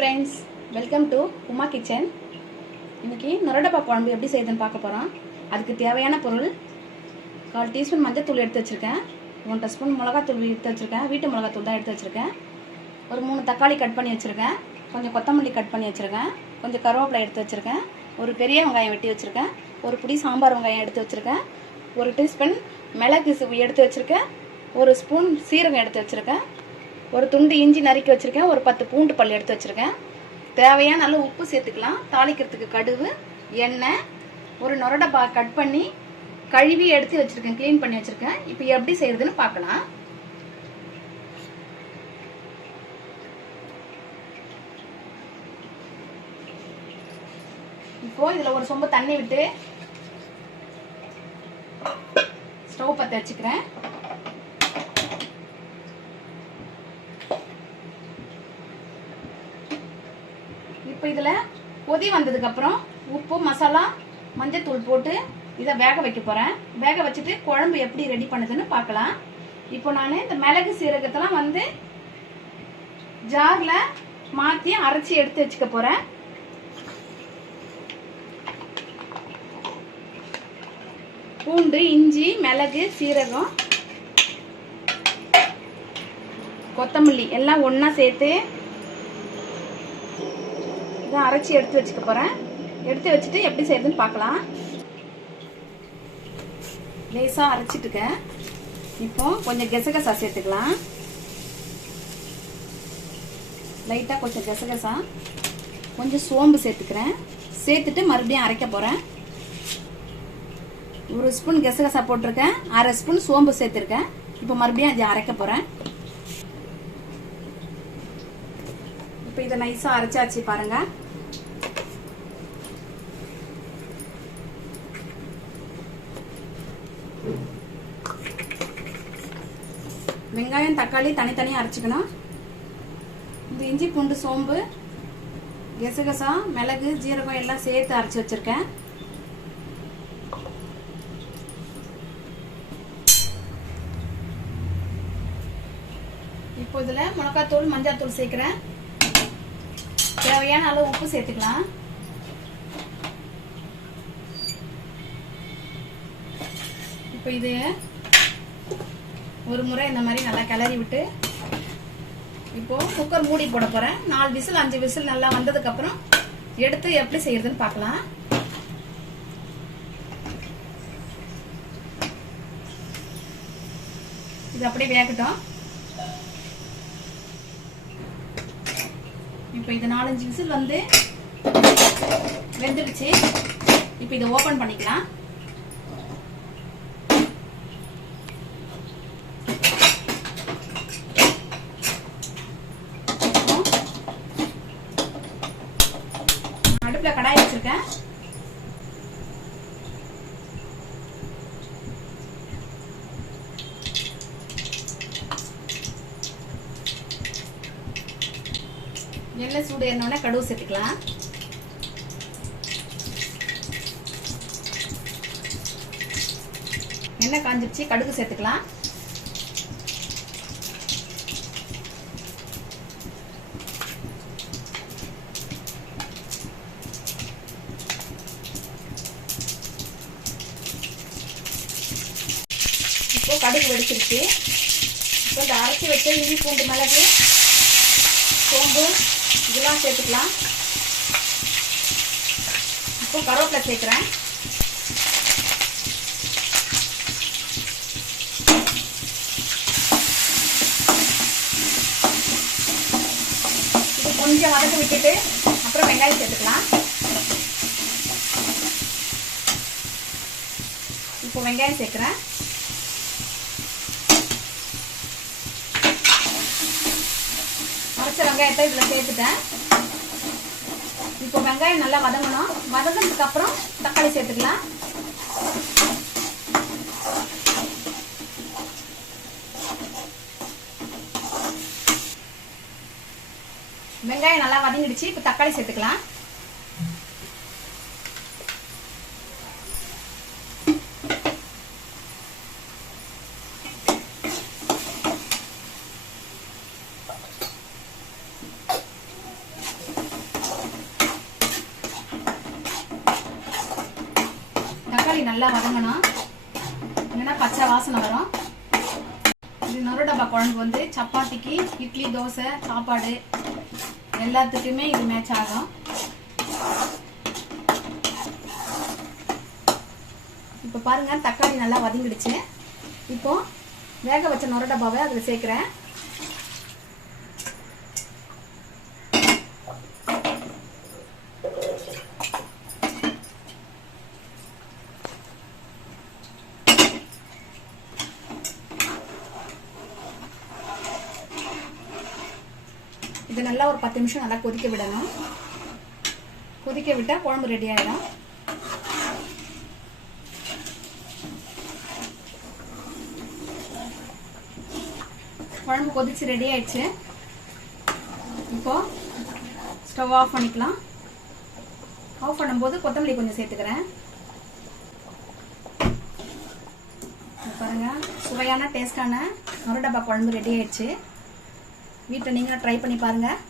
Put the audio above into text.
friends, welcome to Uma Kitchen. இன்னைக்கு நுரடப்பா குழம்பு எப்படி செய்யுதுன்னு பார்க்க போறோம். அதுக்கு தேவையான பொருள் 1/4 டீஸ்பூன் மஞ்சள் தூள் எடுத்து வச்சிருக்கேன். 1 டீஸ்பூன் மிளகாய் தூள் எடுத்து வச்சிருக்கேன். வீட்டு மிளகாய் தூள் தான் எடுத்து வச்சிருக்கேன். ஒரு 3 தக்காளி கட் பண்ணி வச்சிருக்கேன். கொஞ்சம் கொத்தமல்லி கட் பண்ணி வச்சிருக்கேன். கொஞ்சம் கருவேப்பிலை எடுத்து வச்சிருக்கேன். ஒரு பெரிய வெங்காயம் வெட்டி வச்சிருக்கேன். ஒரு புடி சாம்பார் வெங்காயம் எடுத்து வச்சிருக்கேன். 1 டீஸ்பூன் மிளகு எடுத்து வச்சிருக்கேன். 1 ஸ்பூன் சீரகம் எடுத்து வச்சிருக்கேன். ஒரு துண்டு இஞ்சி நறுக்கி வச்சிருக்கேன். ஒரு 10 பூண்டு பல் எடுத்து வச்சிருக்கேன். தேவையான அளவு உப்பு சேர்த்துக்கலாம். தாளிக்கிறதுக்கு கடுகு, எண்ணெய், ஒரு நுரடப்பா கட் பண்ணி கழுவி எடுத்து வச்சிருக்கேன். க்ளீன் பண்ணி வச்சிருக்கேன். இப்போ எப்படி செய்யறதுன்னு பார்க்கலாம். இப்போ இதுல ஒரு சொம்பு தண்ணி விட்டு ஸ்டவ் பற்ற வச்சுக்கிறேன். இப்போ இதில் கொதி வந்ததுக்கப்புறம் உப்பு, மசாலா, மஞ்சள் தூள் போட்டு இதை வேக வைக்க போகிறேன். வேக வச்சுட்டு குழம்பு எப்படி ரெடி பண்ணுதுன்னு பார்க்கலாம். இப்போ நான் இந்த மிளகு சீரகத்தெல்லாம் ஜாரில் மாற்றி அரைச்சி எடுத்து வச்சுக்க போகிறேன். பூண்டு, இஞ்சி, மிளகு, சீரகம், கொத்தமல்லி எல்லாம் ஒன்றா சேர்த்து இதை அரைச்சி எடுத்து வச்சுக்க போகிறேன். எடுத்து வச்சுட்டு எப்படி செய்யுதுன்னு பார்க்கலாம். லேசாக அரைச்சிட்டுக்கேன். இப்போ கொஞ்சம் கெசகசா சேர்த்துக்கலாம். லைட்டாக கொஞ்சம் கெசகசா, கொஞ்சம் சோம்பு சேர்த்துக்கிறேன். சேர்த்துட்டு மறுபடியும் அரைக்க போகிறேன். 1 ஸ்பூன் கெசகசா போட்டிருக்கேன். 1/2 ஸ்பூன் சோம்பு சேர்த்துருக்கேன். இப்போ மறுபடியும் அதை அரைக்க போகிறேன். இப்போ இதை நைஸாக அரைச்சாச்சு பாருங்க. வெங்காயம், தக்காளி தனித்தனியாக அரைச்சிக்கணும். இந்த இஞ்சி, பூண்டு, சோம்பு, கெசகசா, மிளகு, ஜீரகம் எல்லாம் சேர்த்து அரைச்சி வச்சிருக்கேன். இப்போ இதில் மிளகாத்தூள், மஞ்சள் தூள் சேர்க்கிறேன். தேவையான அளவு உப்பு சேர்த்துக்கலாம். இப்போ இது ஒரு முறை இந்த மாதிரி நல்லா கிளறி விட்டு இப்போ குக்கர் மூடி போட போறேன். 4 விசில் 5 விசில் நல்லா வந்ததுக்கு அப்புறம் எடுத்து எப்படி செய்யறதுன்னு பார்க்கலாம். இது அப்படியே வேகட்டும். இப்போ இது 4-5 விசில் வெந்துடுச்சு. இப்போ இதை ஓபன் பண்ணிக்கலாம். அடுப்புல கடாய் வச்சிருக்கேன். எண்ணெய் சூடு ஏறினோடனே கடுகு சேர்த்துக்கலாம். எண்ணெய் காஞ்சிருச்சு, கடுகு சேர்த்துக்கலாம். இப்போ கடுகு வெடிச்சிருச்சு. இப்போ இந்த அரைச்சி வச்ச இஞ்சி, பூண்டு, மிளகு, சோம்பு இதெல்லாம் சேர்த்துக்கலாம். இப்போ கருவேப்பிலை சேர்க்குறேன். இது கொஞ்சம் வதக்க விட்டுட்டு அப்புறம் வெங்காயம் சேர்த்துக்கலாம். இப்போ வெங்காயம் சேர்க்குறேன். அரைச்ச வெங்காயத்தை இதில் சேர்த்துட்டேன். இப்போ வெங்காயம் நல்லா வதங்கணும். வதங்கினதுக்கு அப்புறம் தக்காளி சேர்த்துக்கலாம். வெங்காயம் நல்லா வதங்கிடுச்சு. இப்போ தக்காளி சேர்த்துக்கலாம். நல்லா வதங்கணும், இல்லைன்னா பச்சை வாசனை வரும். இது நொறு டப்பா குழம்பு வந்து சப்பாத்திக்கு, இட்லி, தோசை, சாப்பாடு எல்லாத்துக்குமே இது மேட்ச் ஆகும். இப்போ பாருங்க தக்காளி நல்லா வதங்கிடுச்சு. இப்போ வேக வச்ச நொறு டப்பாவை அதில் சேர்க்குறேன். இது நல்லா ஒரு 10 நிமிஷம் நல்லா கொதிக்க விடணும். கொதிக்க விட்டால் குழம்பு ரெடி ஆகிடும். குழம்பு கொதிச்சு ரெடி ஆயிடுச்சு. இப்போ ஸ்டவ் ஆஃப் பண்ணிக்கலாம். ஆஃப் பண்ணும்போது கொத்தமல்லி கொஞ்சம் சேர்த்துக்கிறேன். பாருங்க சுவையான டேஸ்டான நொறு டப்பா குழம்பு ரெடி ஆயிடுச்சு. வீட்டில் நீங்களும் ட்ரை பண்ணி பாருங்கள்.